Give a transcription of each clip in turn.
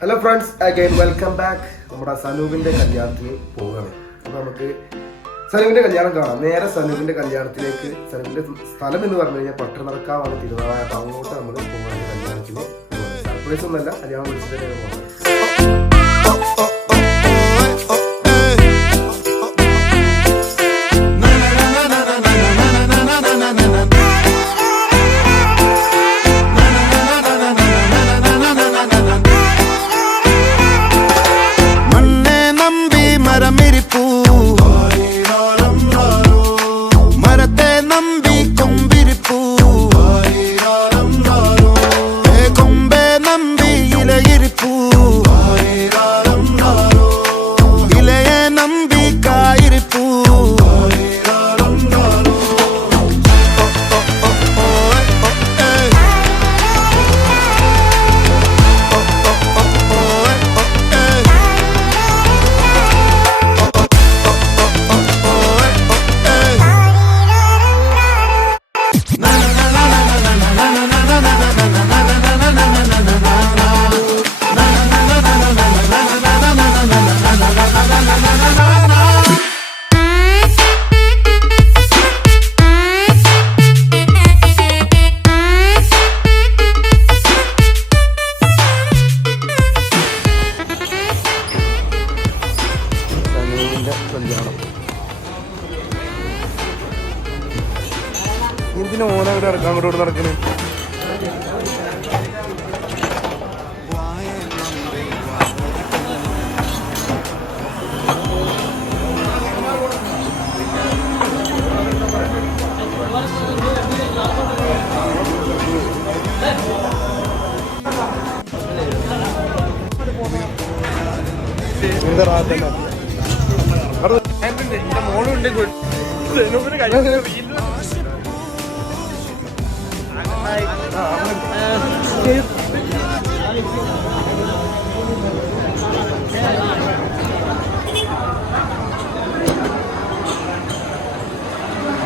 Hello friends again welcome back നമ്മുടെ സനൂപിന്റെ കല്യാണത്തിന് പോവുകയാണ്. അപ്പൊ നമുക്ക് സനൂപിന്റെ കല്യാണം കാണാം. നേരെ സനൂപിന്റെ കല്യാണത്തിലേക്ക് സനൂപിന്റെ സ്ഥലം എന്ന് പറഞ്ഞു കഴിഞ്ഞാൽ പട്ടണക്കാവാണ് തിരുവാറായ അപ്പൊ അങ്ങോട്ട് നമ്മൾ പോവുകയാണ് കല്യാണത്തിന് സർപ്രൈസ് ഒന്നല്ല കല്യാണം വിളിച്ചിട്ട് തന്നെ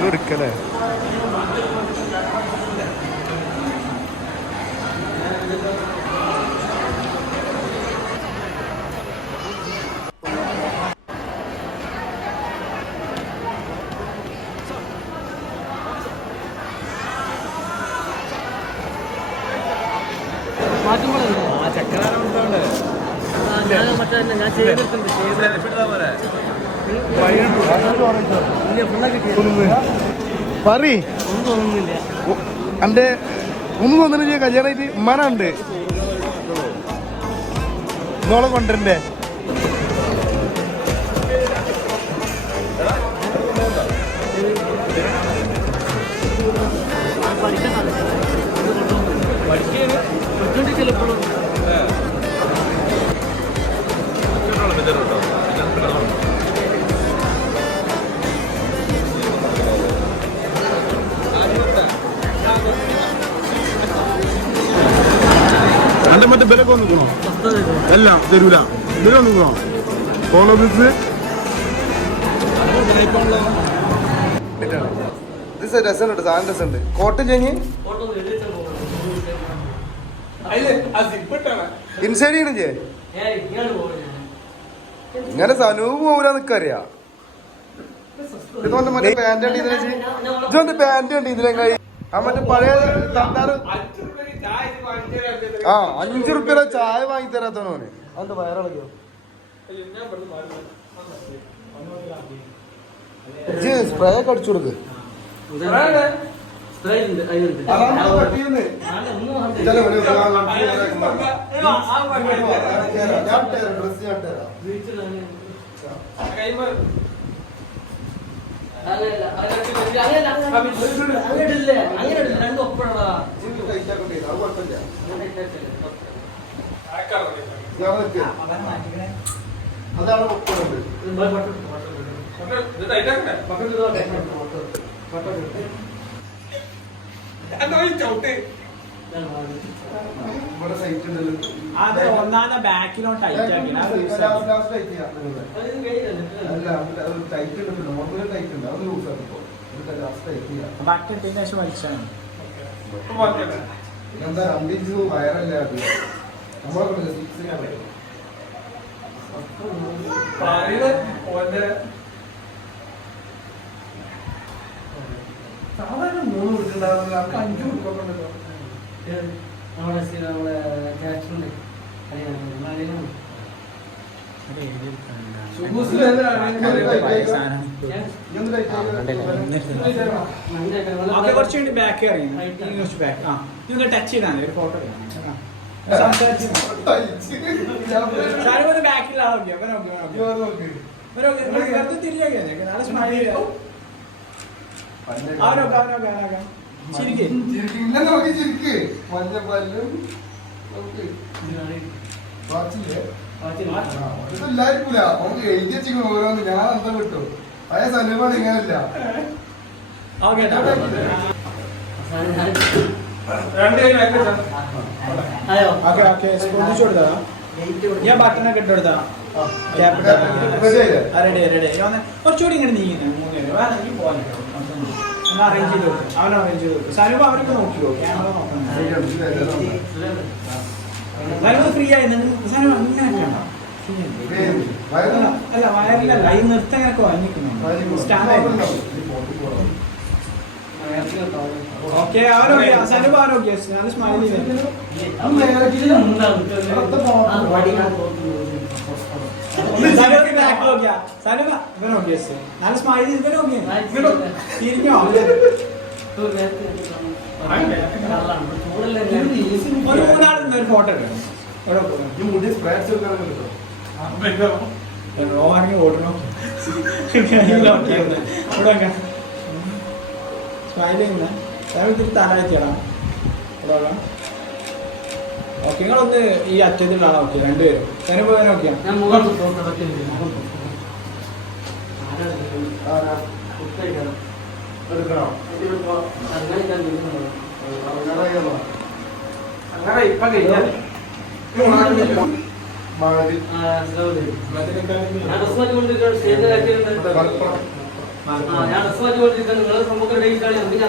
എടുക്കണേ ഞാൻ മറ്റേ ഞാൻ ചെയ്തിട്ടുണ്ട് പറീ. ഒന്നും തോന്നുന്നില്ല അന്റെ ഒന്നും തോന്നുന്നില്ല കല്യാണമായിട്ട് ഉമ്മാനുണ്ട്. ഇന്നോളെ കൊണ്ടുവരണ്ടേ? പഠിച്ചോണ്ടിരിക്കല്ലോ മറ്റേ ബലൊക്കെ വന്നിക്കണോ അല്ല തരൂല. ബല വന്നിക്കണോ ഫോളോ ബിസ് രസമുണ്ട് സാധനം രസമുണ്ട്. കോട്ടൺ ചെഞ്ഞ് ഇൻസൈഡ് ചെയ്യണം ചേ ഇങ്ങനെ സനൂപ് പോകൂല നിക്കറിയാ. മറ്റേ പാന്റ് കണ്ടി ഇതിനെ പാന്റ് കണ്ടി ഇതിനെ കൈ ആ മറ്റേ പഴയ തണ്ടാറ് ആ അഞ്ചു റുപ്യയുടെ ചായ വാങ്ങി തരാത്തവനോന് അതെന്താ വയറിളക്കോ സ്പ്രേ ഒക്കെ അടിച്ചു കൊടുക്ക്. അങ്ങനെ രണ്ട് അതാണ് ഒപ്പുള്ളത് ഇവിടെ സൈറ്റ് ഉണ്ടല്ലോ. അത് ഒന്നാമത്തെ ബാക്കിലോ ടൈറ്റ് ആക്കി. അല്ല? ടൈറ്റ് ഉണ്ട്. നോർമൽ ടൈറ്റ് ഉണ്ട്. അത് ലൂസ് ആക്കിപ്പോ എന്നിട്ട് ലാസ്റ്റ് ടൈറ്റ് ചെയ്യാം. ബാക്കി ഇട്ടതിന് ശേഷം വലിച്ചാണ് എന്താ രണ്ടിഞ്ച് വയറല്ലേ അത്? നമ്മളെ സിക്സ് ഞാൻ ഓന്റെ സാധാരണ മൂന്ന് വിട്ടുണ്ടാകുന്നത് നമുക്ക് അഞ്ച് വിട്ടൊക്കെ ഉണ്ടല്ലോ. നമ്മുടെ നമ്മുടെ അറിയാം ഓക്കെ കുറച്ച് വേണ്ടി ബാക്ക് ഇനി കുറച്ച് ബാക്ക് ആ. നിങ്ങൾ ടച്ച് ചെയ്താൽ ഒരു ഫോട്ടോ സംസാരിച്ചു ബാക്കിൽ ആളൊക്കെ അവരൊക്കെ തിരിഞ്ഞോക്കിയാ നാളെ സ്മൈൽ അവരൊക്കെ അവരൊക്കെ അവരൊക്കെ നോക്കി ചിരിക്ക്. മഞ്ഞ പല്ലും. നോക്ക്. നമുക്ക് എഴുതി ഓരോന്ന്. ഞാൻ എന്താ കിട്ടും പഴയ ഇങ്ങനല്ല. ഞാൻ കുറച്ചുകൂടി ഇങ്ങനെ നീങ്ങുന്നു മൂന്ന് പേര്. വേണമെങ്കിൽ പോകാൻ ഒന്ന് അറേഞ്ച് ചെയ്ത് കൊടുക്കും. അവൻ അറേഞ്ച് ചെയ്ത് കൊടുക്കും. സനുപ അവർക്ക് നോക്കിയോ ക്യാമറ നോക്കണം. ഫ്രീ ആയി. ഇങ്ങനെ കാണാം വയറും അല്ല വയറിലല്ല. ഈ നിർത്തങ്ങനൊക്കെ വാങ്ങിക്കുന്നു സ്റ്റാൻഡ് ഓക്കെ അവരൊക്കെ. സനുപ അവരൊക്കെ ഞാൻ ചെയ്തു സനുപ ബാക്ക് നോക്കിയാ സനുപ ഇവൻ ഓക്കെ ഞാൻ സ്മൈൽ ചെയ്ത് ഇവൻ ഓക്കെ തിരിഞ്ഞോ ഒരു മൂന്നാൾ നിന്ന് ഒരു ഫോട്ടോ എടുക്കണം എവിടെ പോകുന്നു ഈ മുടി സ്ക്രാച്ച് എടുക്കാൻ കിട്ടും റോമാണെങ്കിൽ ഓടണം ഇവിടെ സ്മൈൽ ചെയ്യുന്ന ഇത്തിരി തലവെച്ചിടാം ഇവിടെ ഓക്കെ നിങ്ങളൊന്ന് ഈ അറ്റത്തിലുള്ള ആളാ ഓക്കെ രണ്ടുപേരും. തന്നെ പോകാൻ ഓക്കെയാണ് ഞാൻ അങ്ങനെ ഇപ്പൊ കഴിഞ്ഞാൽ ഡ്രസ് നമുക്ക് ഡേറ്റ് ആണ് നമുക്ക്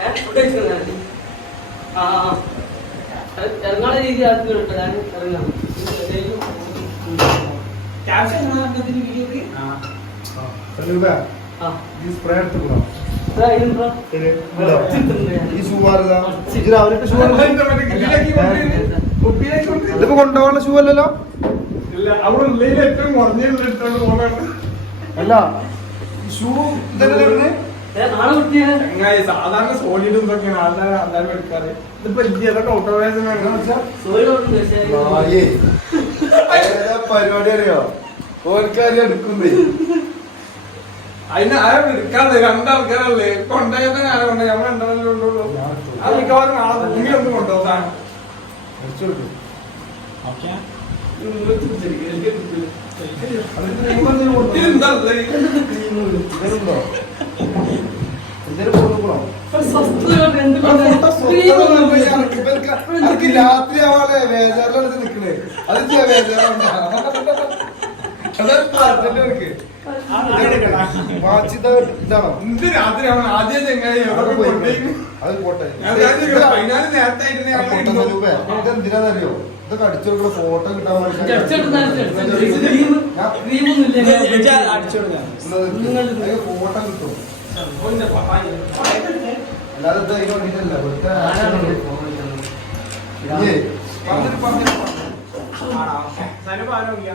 ഏഹ് ഇറങ്ങാൻ രീതി ആക്കി കേട്ടോ ഞാൻ ഇറങ്ങാം. ക്യാപ്ഷൻ ഇതിപ്പോ കൊണ്ടുപോകാനുള്ള ഷൂ അല്ലല്ലോ? അല്ല ഷൂ ഇതല്ലേ കുട്ടിയെ? സാധാരണ സോളിഡ് ഇതൊക്കെയാണ് ആൾക്കാർ എല്ലാവരും എടുക്കാറ് ഇതിപ്പോ ഇല്ല അതൊക്കെ. ഏതാ പരിപാടി അറിയോ? ഓൽക്കാരി എടുക്കുന്നേ അതിന് ആരും എടുക്കാതെ രണ്ടാൾക്കാരല്ലേ? കൊണ്ടുപോയത് ഞാൻ കൊണ്ട് ഞമ്മൾ രണ്ടാളല്ലേ ഉള്ളൂ അത് മിക്കവാറും നാളെ ഭൂമി ഒന്ന് കൊണ്ടുപോകാൻ ഓക്കെ. എന്ത് രാത്രി ആവാതെ വേജാറിലാണ് നിക്കണേ അത് രാത്രിയാണ് ആദ്യം ചെങ്ങായി അത് പോയി. കൊണ്ടുപോയി അത് പോട്ടെ. നേരത്തെ. ഇതെന്തിനാന്നറിയോ? ഇതൊക്കെ അടിച്ചെടുക്കുന്ന ഫോട്ടോ കിട്ടാൻ വേണ്ടി ഫോട്ടോ കിട്ടും. അല്ലാതെ ഇത് അതിന് വേണ്ടിയിട്ടല്ല ഇവിടുത്തെ ഇല്ലേ? പറഞ്ഞിട്ട് പറഞ്ഞിട്ട് ആണോ ഓക്കെ സനുപ ആരോഗ്യ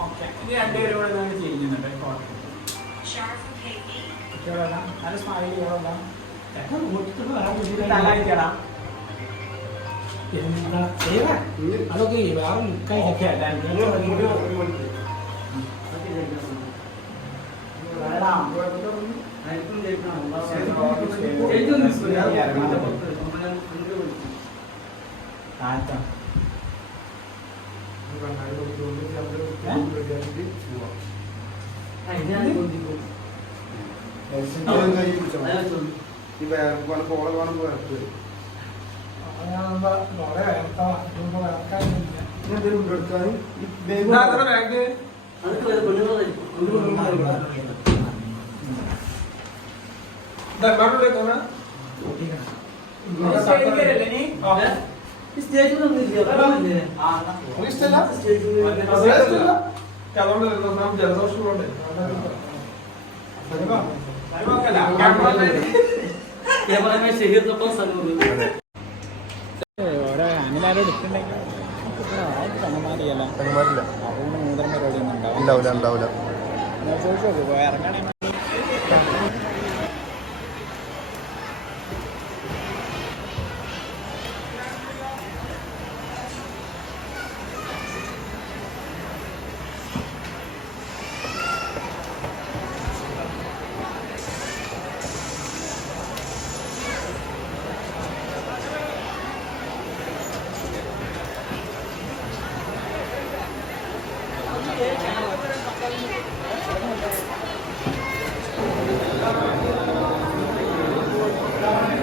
ഓക്കെ ഇനി രണ്ടുപേരും കൂടെ നമ്മൾ ചെയ്യുന്നുണ്ട് ഫോട്ടോ നല്ല സ്മൈൽ ചെയ്യണം തലായിക്കടാ അതൊക്കെ വേറെ മുക്കായി പോലെ ഫോളോ കാണാൻ പോയത് എന്തെങ്കിലും എടുക്കാൻ ഈ ബാഗ് ബാഗ് അതൊക്കെ പെണ്ണുങ്ങളായിരിക്കും സ്റ്റേജിൽ ഒന്നുമില്ല ജലദോഷം ക്യാമറമാൻ ഷഹീർക്കൊപ്പം സനൂറ് ഓരോ അങ്ങനെ എടുത്തിട്ടുണ്ടെങ്കിൽ കണ്ണമാരിയല്ല ചങ്ങന്മാരില്ല അതുകൊണ്ട് മൂന്നര പരിപാടി ഒന്നും ഉണ്ടാവും ഉണ്ടാവില്ല ഉണ്ടാവില്ല Yeah. നോക്ക് ഇറങ്ങണേ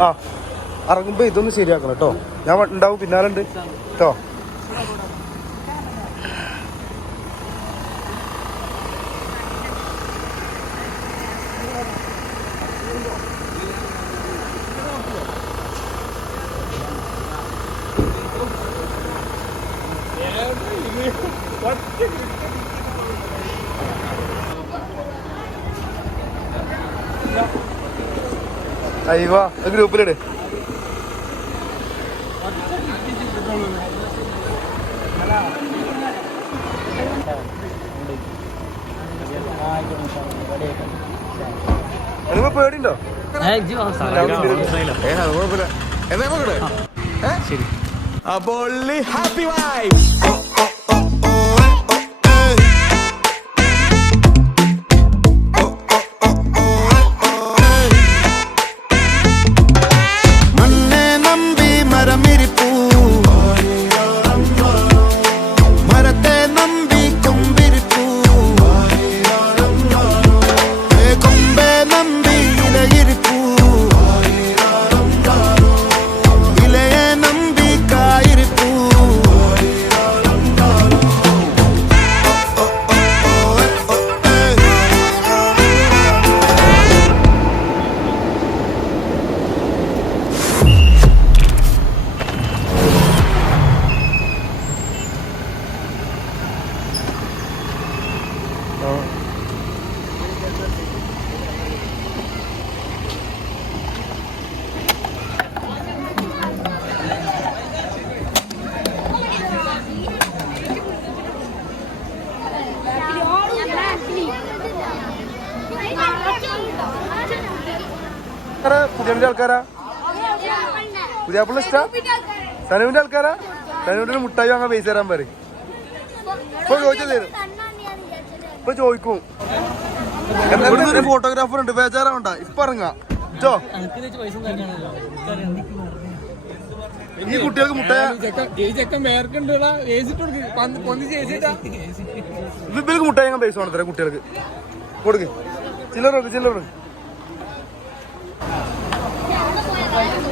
ആ ഇറങ്ങുമ്പോ ഇതൊന്ന് ശരിയാക്കണം കേട്ടോ ഞാൻ ഉണ്ടാവും പിന്നാലുണ്ട്. കേട്ടോ അയ്യോ ഗ്രൂപ്പിലിട് പേടിണ്ടോ പേടിയുണ്ടോ അപ്പോൾ ഹാപ്പി വൈബ് പുതിയന്റെ ആൾക്കാരാ? പുതിയാപ്പിള്ള പിള്ള ഇഷ്ടാ? സനുവിന്റെ ആൾക്കാരാ? സനുവിന്റെ മുട്ടായി വാങ്ങാൻ പൈസ തരാൻ പറയും. ഇപ്പൊ ചോദിച്ചത് ഇപ്പൊ ചോദിക്കും. എന്തായാലും ഫോട്ടോഗ്രാഫർ ഉണ്ട് ബേജാറാവണ്ട. ഇപ്പൊ ഇറങ്ങാ. ചോ ഈ കുട്ടികൾക്ക് മുട്ടായ ഇവർക്ക് മുട്ടായി പൈസ വേണം തരാം കുട്ടികൾക്ക്. കൊടുക്ക്. ചില്ലറ ചില്ലറ കൊടുക്ക്